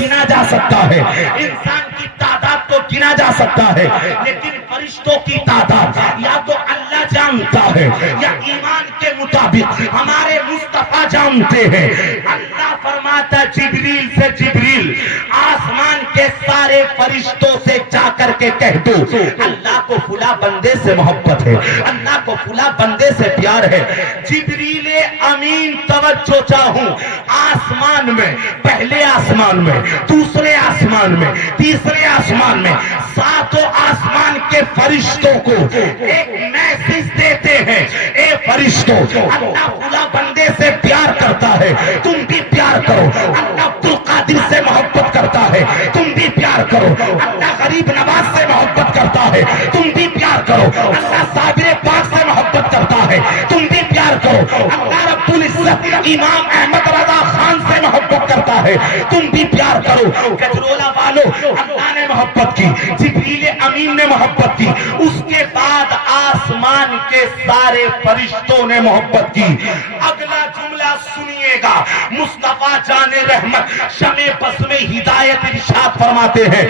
گنا جا سکتا ہے، انسان کی تعداد کو گنا جا سکتا ہے، لیکن فرشتوں کی تعداد یا تو اللہ جانتا ہے یا ایمان کے مطابق ہمارے مصطفیٰ جانتے ہیں۔ اللہ فرماتا جبریل سے، جبریل آسمان کے سارے فرشتوں سے جا کر کے کہہ دو اللہ کو فلاں بندے سے محبت ہے، اللہ کو فلاں بندے سے پیار ہے۔ جبریل امین توجہ چاہوں، آسمان میں، پہلے آسمان میں، دوسرے آسمان میں، تیسرے آسمان میں، ساتوں آسمان کے فرشتوں کو ایک میسج دیتے ہیں، اے فرشتوں اللہ فلاں بندے سے پیار کرتا ہے، تم بھی پیار کرو۔ اللہ عبدالقادر سے محبت کرتا ہے، تم بھی پیار کرو۔ اللہ غریب نواز سے محبت کرتا ہے، تم بھی پیار کرو۔ اللہ صابر پاک سے محبت کرتا ہے، تم بھی پیار کرو۔ اللہ رب العزت امام احمد رضا خان سے محبت کرتا ہے، تم بھی پیار کرو۔ گجرولہ والو اللہ نے محبت کی، جبریل امین نے محبت کی، اس کے بعد آسمان کے سارے فرشتوں نے محبت کی۔ اگلا جملہ سنیے گا، مصطفیٰ جان رحمت شمع بزم ہدایت ارشاد فرماتے ہیں،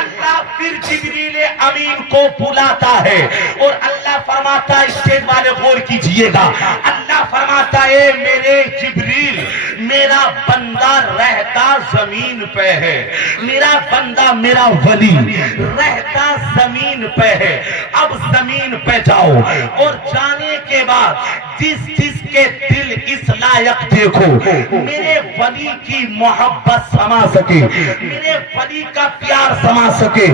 اللہ پھر جبریل امین کو بلاتا ہے اور اللہ فرماتا ہے، اسٹیج والے غور کیجئے گا، اللہ فرماتا ہے میرے جبریل میرا بندہ رہتا زمین پہ ہے، میرا بندہ میرا ولی رہتا زمین پہ ہے، اب زمین پہ جاؤ اور جانے کے بعد جس جس کے دل اس لائق دیکھو میرے ولی کی محبت سما سکے، میرے ولی کا پیار سما سکے،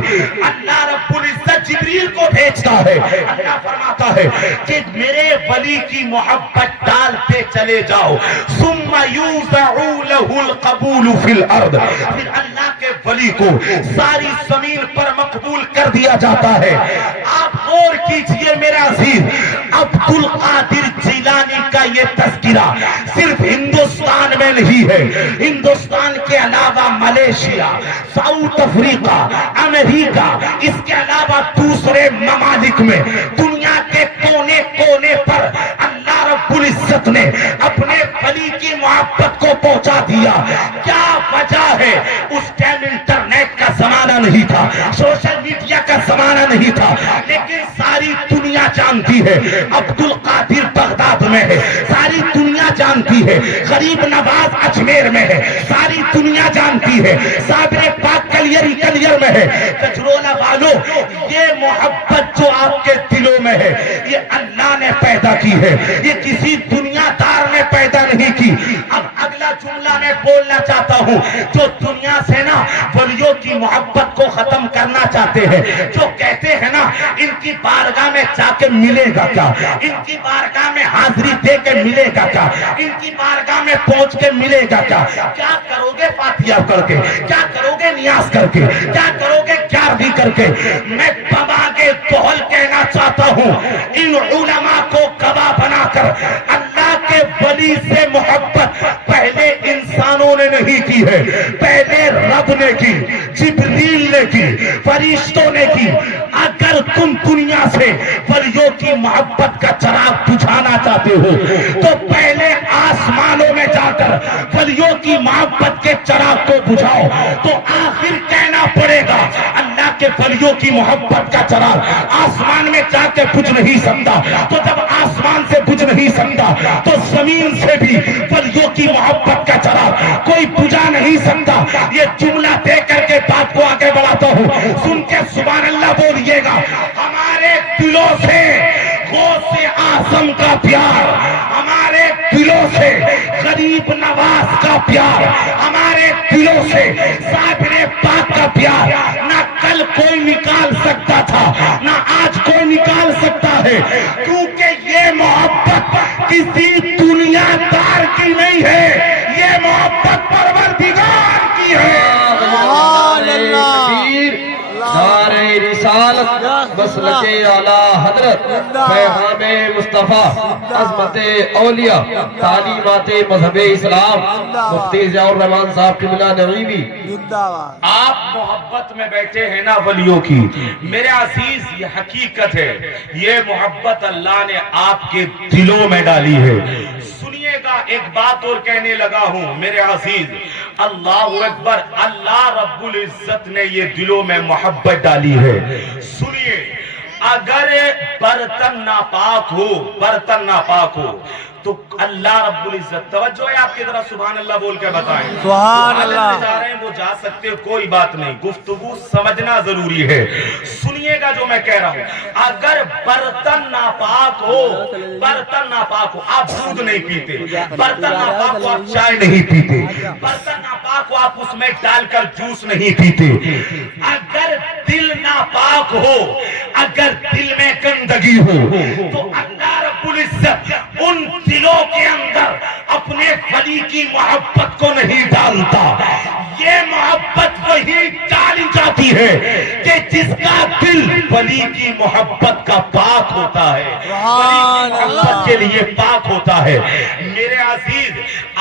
اللہ رب العزت جبریل کو بھیجتا ہے۔ اللہ فرماتا ہے کہ میرے ولی کی محبت ڈالتے چلے جاؤ، ثم یوزع لہ القبول فی الارض، پھر اللہ کے ولی کو ساری زمین پر مقبول کر دیا جاتا ہے۔ آپ غور کیجئے میرا عزیز، عبدالقادر جیلانی کا یہ تذکرہ صرف ہندوستان میں نہیں ہے، ہندوستان کے علاوہ ملیشیا، ساؤتھ افریقہ، امریکہ، اس کے علاوہ دوسرے ممالک میں، دنیا کے کونے کونے پر اللہ رب العزت نے اپنے ولی کی محبت کو پہنچا دیا۔ کیا وجہ ہے؟ اس ٹائم انٹرنیٹ کا زمانہ نہیں تھا، سوشل میڈیا کا زمانہ نہیں تھا، لیکن ساری دنیا جانتی ہے عبدالقادر بغداد میں ہے، ساری دنیا جانتی ہے غریب نواز اجمیر میں ہے، ساری دنیا جانتی ہے صابر پاک کلیر میں ہے۔ گجرولہ والو یہ محبت جو آپ کے دلوں میں ہے یہ اللہ نے پیدا کی ہے، یہ کسی دنیا دار نے پیدا نہیں کی۔ اب اگلا جملہ میں بولنا چاہتا ہوں، جو دنیا سے نا ولیوں کی محبت کو ختم کرنا چاہتے ہیں، جو کہتے ہیں نا ان کی بارگاہ میں جا کے ملے گا کیا، ان کی بارگاہ میں حاضری دے کے ملے گا کیا، ان کی بارگاہ میں پہنچ کے ملے گا کیا، کیا کرو گے فاتحہ کر کے، کیا کرو گے نیاز کر کے، کیا کرو گے گیارہویں کر کے؟ میں بباغے دہل کہنا چاہتا ہوں، ان علماء کو گواہ بنا کر اللہ کے ولی سے محبت پہلے انسانوں نے نہیں کی ہے، پہلے رب نے کی، جبریل نے کی، فرشتوں نے کی۔ اگر تم دنیا سے ولیوں کی محبت کا چراغ بجھانا چاہتے ہو تو پہلے آسمانوں میں جا کر ولیوں کی محبت کے چراغ کو بجھاؤ، تو آخر کہنا پڑے گا اللہ کے ولیوں کی محبت کا چراغ آسمان میں جا کے بجھ نہیں سکتا، تو جب آسمان سے بجھ نہیں سکتا تو زمین سے بھی ولیوں کی محبت کا چراغ کوئی بجھا نہیں سکتا۔ یہ جملہ دے کر کے بات کو آگے بڑھاتا ہوں، سن کے سبحان اللہ بولیے گا۔ ہمارے دلوں سے غوث اعظم کا پیار، ہمارے دلوں سے غریب نواز کا پیار، ہمارے دلوں سے صابر پاک کا پیار نہ کل کوئی نکال سکتا تھا نہ آج کوئی نکال سکتا ہے، کیونکہ یہ محبت کسی دنیا دار کی نہیں ہے، یہ محبت پروردگار کی ہے۔ سبحان اللہ، نعرہ رسالت، مسلک اعلیٰ حضرت، پیغام مصطفیٰ، عظمت اولیاء، تعلیمات مذہب اسلام، مفتی ضیاء الرحمن صاحب قبلہ نغیبی۔ آپ محبت میں بیٹھے ہیں نا ولیوں کی، میرے عزیز یہ حقیقت ہے، یہ محبت اللہ نے آپ کے دلوں میں ڈالی ہے۔ سنیے سنیے گا ایک بات اور کہنے لگا ہوں میرے عزیز، اللہ اکبر، اللہ رب العزت نے یہ دلوں میں محبت ڈالی ہے۔ سنیے، اگر برتن ناپاک ہو تو اللہ رب العزت، توجہ ہے آپ کی طرف، سبحان اللہ بول کے بتائیں۔ سبحان اللہ۔ جا رہے ہیں وہ جا سکتے، کوئی بات نہیں، گفتگو سمجھنا ضروری ہے۔ سنیے گا جو میں کہہ رہا ہوں، اگر برتن ناپاک ہو، آپ دودھ نہیں پیتے، برتن ناپاک ہو آپ چائے نہیں پیتے، برتن ناپاک ہو آپ اس میں ڈال کر جوس نہیں پیتے، اگر دل ناپاک ہو، اگر دل میں گندگی ہو تو اللہ رب العزت ان دلوں کے اندر اپنے ولی کی محبت کو نہیں ڈالتا۔ یہ محبت وہی ڈالی جاتی ہے کہ جس کا دل ولی کی محبت کا پاک ہوتا ہے، ولی کی محبت کے لیے پاک ہوتا ہے۔ میرے عزیز،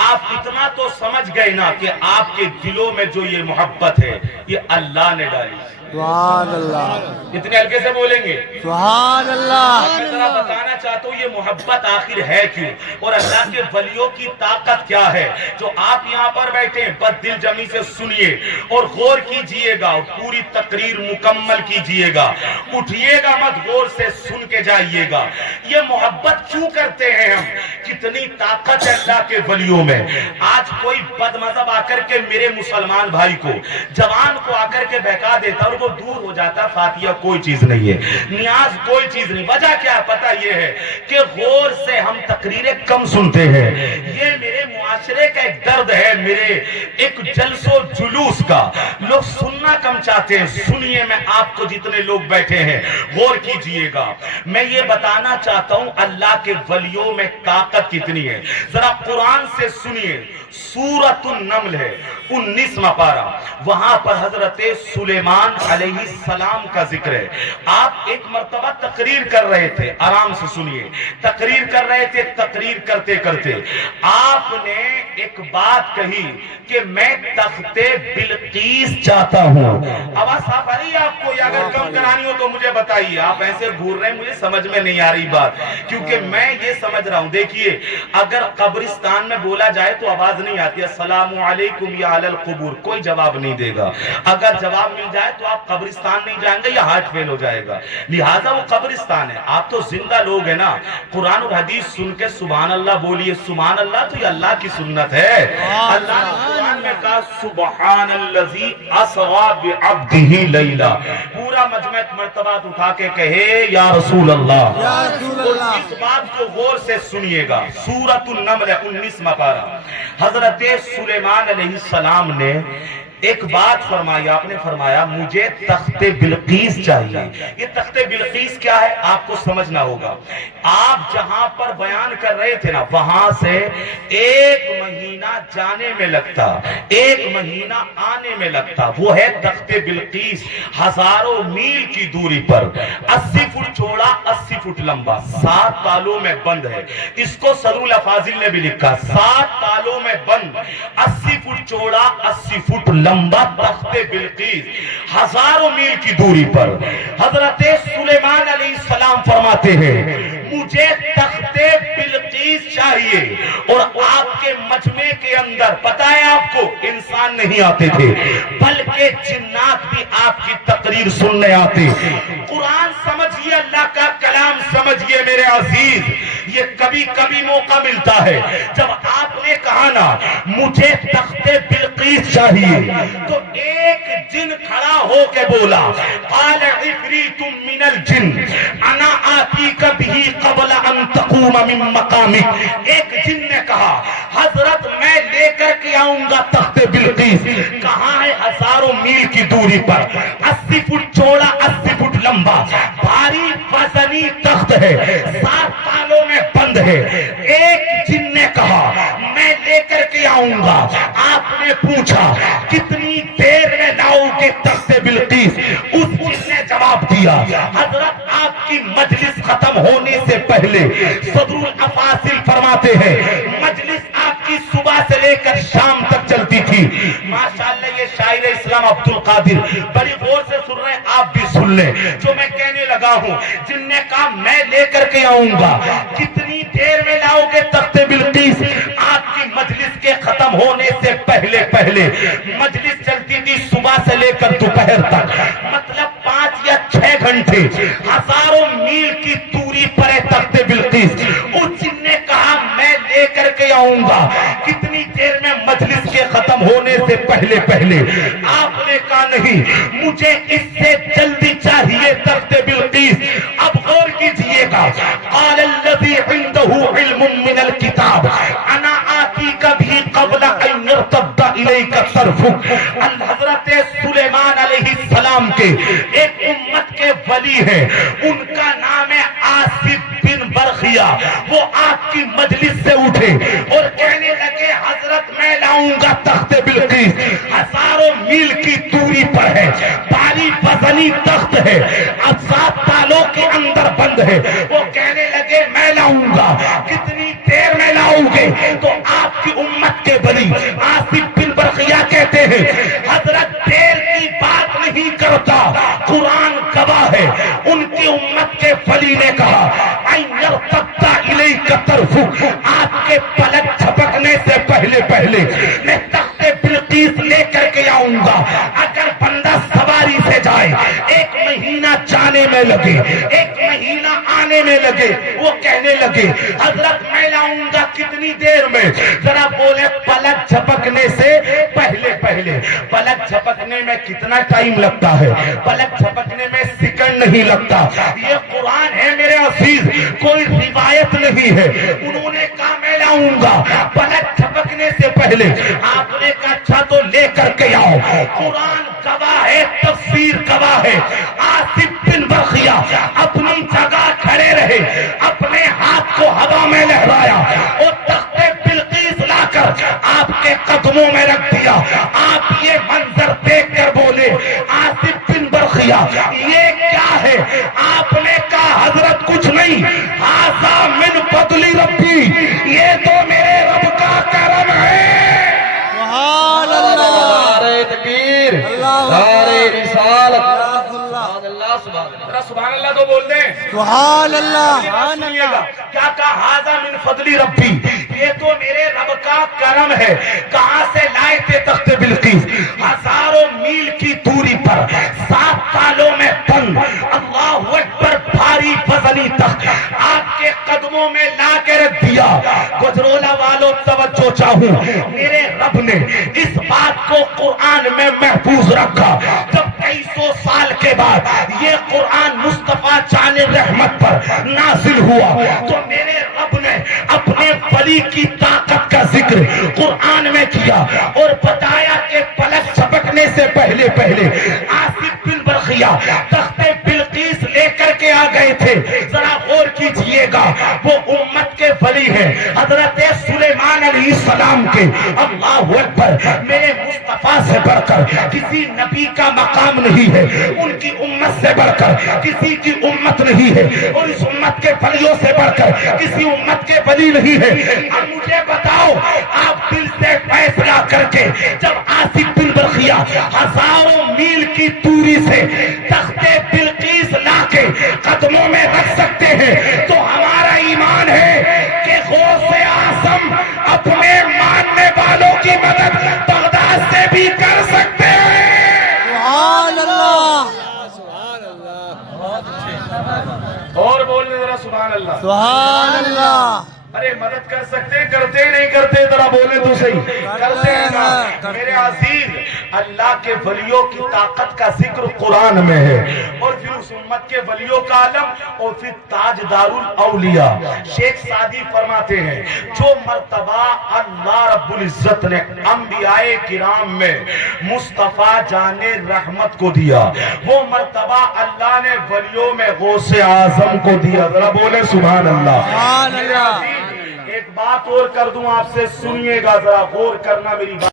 آپ اتنا تو سمجھ گئے نا کہ آپ کے دلوں میں جو یہ محبت ہے یہ اللہ نے ڈالی۔ سبحان اللہ، اتنے ہلکے سے بولیں گے سبحان اللہ۔ میں ذرا بتانا چاہتا ہوں یہ محبت آخر ہے کیوں، اور اللہ کے ولیوں کی طاقت کیا ہے، جو آپ یہاں پر بیٹھے ہیں بس دل جمی سے سنیے اور غور کیجئے گا، اور پوری تقریر مکمل کیجئے گا، اٹھئے گا مت، غور سے سن کے جائیے گا۔ یہ محبت کیوں کرتے ہیں ہم، کتنی طاقت ہے اللہ کے ولیوں میں۔ آج کوئی بد مذہب آ کر کے میرے مسلمان بھائی کو، جوان کو آ کر کے بہکا دیتا اور وہ دور ہو جاتا، فاتحہ کوئی چیز نہیں ہے، نیاز کوئی چیز نہیں۔ وجہ کیا پتہ یہ ہے کہ غور سے ہم تقریریں کم سنتے ہیں۔ یہ میرے معاشرے کا ایک درد ہے، میرے ایک جلس و جلوس کا، لوگ سننا کم چاہتے ہیں۔ سنیے، میں آپ کو جتنے لوگ بیٹھے ہیں غور کیجئے گا، میں یہ بتانا چاہتا ہوں اللہ کے ولیوں میں طاقت کتنی ہے۔ ذرا قرآن سے سنیے، سورۃ النمل ہے 19واں پارہ، وہاں پر حضرت سلیمان علیہ السلام کا ذکر ہے۔ آپ ایک مرتبہ تقریر کر رہے تھے، آرام سے سنیے، تقریر کر رہے تھے، تقریر کرتے کرتے آپ نے ایک بات کہی کہ میں تخت بلقیس چاہتا ہوں۔ آواز صاف آ رہی ہے آپ کو، یا اگر کم کرانی ہو تو مجھے بتائیے۔ آپ ایسے گھور رہے ہیں، مجھے سمجھ میں نہیں آ رہی بات، کیونکہ میں یہ سمجھ رہا ہوں۔ دیکھیے، اگر قبرستان میں بولا جائے تو آواز نہیں آتی، السلام علیکم یا علی القبور، کوئی جواب نہیں دے گا۔ اگر جواب مل جائے تو آپ قبرستان نہیں جائیں گے یا ہارٹ فیل ہو جائے گا، لہٰذا وہ قبرستان ہے۔ آپ تو زندہ لوگ ہیں نا، قرآن اور حدیث سن کے سبحان اللہ بولیے۔ سبحان اللہ تو یہ اللہ کی سنت ہے۔ اللہ نے قرآن میں کہا سبحان الذی اسری بعبدہ لیلا، پورا مجمع مرتبہ اٹھا کے کہے یا رسول اللہ۔ یا رسول اللہ۔ اس بات کو غور سے سنیے گا، سورۃ النمل 19واں پارہ، حضرت سلیمان علیہ السلام نے ایک بات فرمائی۔ آپ نے فرمایا مجھے تخت بلقیس چاہیے۔ یہ تخت بلقیس کیا ہے آپ کو سمجھنا ہوگا۔ آپ جہاں پر بیان کر رہے تھے نا، وہاں سے 1 مہینہ جانے میں لگتا، 1 مہینہ آنے میں لگتا۔ وہ ہے تخت بلقیس، ہزاروں میل کی دوری پر، 80 فٹ چوڑا، 80 فٹ لمبا، 7 تالوں میں بند ہے۔ اس کو صدر الافاضل نے بھی لکھا، 7 تالوں میں بند، 80 فٹ چوڑا، 80 فٹ لمبا تخت بلقیس، ہزاروں میل کی دوری پر۔ حضرت سلیمان علیہ السلام فرماتے ہیں مجھے تخت بلقیس چاہیے، اور آپ کے مجمع کے اندر پتہ ہے آپ کو انسان نہیں آتے تھے، بلکہ جنات بھی آپ کی تقریر سننے آتے۔ قرآن سمجھیے، اللہ کا کلام سمجھیے میرے عزیز، یہ کبھی کبھی موقع ملتا ہے جب آپ نے کہا نا مجھے تخت بلقیس چاہیے، تو ایک جن کھڑا ہو کے بولا قال عفریت من الجن انا آتیک بہ قبل ان تقوم من مقامک۔ ایک جن نے کہا حضرت میں لے کر کے آؤں گا تخت بلقیس۔ کہاں ہے؟ ہزاروں میل کی دوری پر، 80 فٹ چوڑا، 80 فٹ لمبا، بھاری وزنی تخت ہے، 7 تالوں میں بند ہے۔ ایک جن نے کہا میں لے کر کے آؤں گا۔ آپ نے پوچھا کتنی دیر میں لاؤ گے تخت بلقیس؟ اس جن نے جواب دیا حضرت آپ کی مجلس ختم ہونے سے پہلے صدر الافاضل فرماتے ہیں مجلس آپ کی صبح سے لے کر شام تک چلتی تھی۔ ماشاءاللہ یہ شاعر اسلام عبد القادر بڑی غور سے سن رہے ہیں، آپ بھی سن لیں جو میں کہنے لگا ہوں۔ جن نے کہا میں لے کر کے آؤں گا، کتنی دیر میں لاؤ گے تخت بلقیس؟ کے ختم ہونے سے پہلے پہلے مجلس چلتی تھی صبح سے لے کر دوپہر تک، مطلب 5 یا 6 گھنٹے، ہزاروں میل کی دوری پر ہے تخت بلقیس۔ اس جن نے کہا میں لے کر کے آؤں گا، کتنی دیر میں؟ مجلس کے ختم ہونے سے پہلے پہلے۔ آپ نے کہا نہیں، مجھے اس سے جلدی چاہیے تخت بلقیس۔ اب غور کیجئے گا، قال الذی عنده علم من الکتاب انا آتیک بھی قبل ان یرتد الیک طرفک۔ حضرت سلیمان علیہ السلام کے ایک امت کے ولی ہیں، ان کا نام ہے آصف بن برخیہ۔ وہ آپ کی مجلس سے اٹھے اور کہنے لگے حضرت میں لاؤں گا تخت بلقیس، ہزاروں میل کی دوری پر ہے، بھاری وزنی تخت ہے، اب 7 تالوں کے اندر بند ہے۔ وہ کہنے لگے میں لاؤں گا، کتنی دیر میں لاؤں گے؟ تو آپ کی امت کے ولی آصف بن برخیہ کہتے ہیں حضرت دیر کی بات نہیں کرتا، قرآن گواہ ہے۔ ان کی امت کے ولی نے کہا آپ کے پلک جھپکنے سے پہلے پہلے میں تخت بلقیس لے کر کے آؤں گا۔ اگر بندہ سواری سے جائے، 1 مہینہ جانے میں لگے، 1 مہینہ آنے میں لگے، وہ کہنے لگے حضرت میں لاؤں گا کتنی دیر میں؟ ذرا بولے پلک جھپکنے سے پہلے پہلے۔ پلک جھپکنے میں کتنا ٹائم لگتا ہے؟ پلک جھپکنے میں سیکنڈ نہیں لگتا۔ یہ قرآن ہے میرے عزیز، کوئی روایت نہیں ہے۔ انہوں نے کہا میں لاؤں گا پلک جھپکنے سے پہلے۔ آپ نے کہا اچھا تو لے کر کے آؤ، قرآن گواہ ہے، تفسیر گواہ ہے۔ آصف بن برخیہ اپنی جگہ کھڑے رہے، اپنے ہاتھ کو ہوا میں لہرایا اور تخت بلقیس لا کر آپ کے قدموں میں رکھ دیا۔ آپ یہ منظر دیکھ کر بولے آصف بن برخیہ یہ کیا ہے؟ آپ نے کہا حضرت کچھ نہیں، ھذا من فضل ربی، یہ تو میرے رب کا کرم ہے۔ سبحان اللہ، نعرہ تکبیر، اللہ نعرہ رسالت، سبحان اللہ، سبحان اللہ تو بول دیں۔ سبحان اللہ، سبحان سنیے گا، اللہ۔ کیا کہا ھذا من فضل ربی، یہ تو میرے رب کا کرم ہے۔ کہاں سے لائے تھے تخت بلقیس؟ ہزاروں میل کی دوری پر، 7 تالوں میں بند، اللہ اکبر، بھاری وزنی تخت آپ کے قدموں میں لا کے رکھ دیا۔ گجرولہ والوں توجہ چاہوں، میرے رب نے اس بات کو قرآن میں محفوظ رکھا۔ جب 250 سال کے بعد یہ قرآن مصطفیٰ جان رحمت پر نازل ہوا تو میرے رب نے اپنے ولی کی طاقت کا ذکر قرآن میں کیا اور بتایا کہ پلک جھپکنے سے پہلے پہلے آصف بن برخیہ تخت بلقیس لے کر کے آ گئے تھے۔ ذرا غور کیجئے گا، وہ امت کے ولی ہیں حضرت سلیمان علیہ السلام کے۔ اللہ اکبر، میرے مصطفیٰ سے بڑھ کر کسی نبی کا مقام نہیں ہے، ان کی امت سے بڑھ کر کسی کی امت نہیں ہے، اور اس امت کے ولیوں سے بڑھ کر کسی امت کے ولی نہیں ہے۔ اب مجھے بتاؤ، آپ دل سے فیصلہ کر کے جب آصف بن برخیہ ہزاروں میل کی دوری سے تخت بلقیس لا کے قدموں میں رکھ سکتے ہیں تو ہمارا ایمان ہے کہ غوث اعظم اپنے ماننے والوں کی مدد بغداد سے بھی کر سکتے ہیں۔ سبحان اللہ، اور بولنے ذرا سبحان اللہ۔ سبحان اللہ۔ ارے مدد کر سکتے، کرتے نہیں کرتے، ذرا بولے تو صحیح، کرتے ہیں نا۔ میرے عزیز، اللہ کے ولیوں کی طاقت کا ذکر قرآن میں ہے، اور پھر اس امت کے ولیوں کا عالم، اور پھر تاجدار الاولیاء۔ شیخ سعدی فرماتے ہیں جو مرتبہ اللہ رب العزت نے انبیاء کرام میں مصطفیٰ جان رحمت کو دیا، وہ مرتبہ اللہ نے ولیوں میں غوث اعظم کو دیا۔ ذرا بولے سبحان اللہ۔ سبحان اللہ۔ ایک بات اور کر دوں آپ سے، سنیے گا، ذرا غور کرنا میری بات۔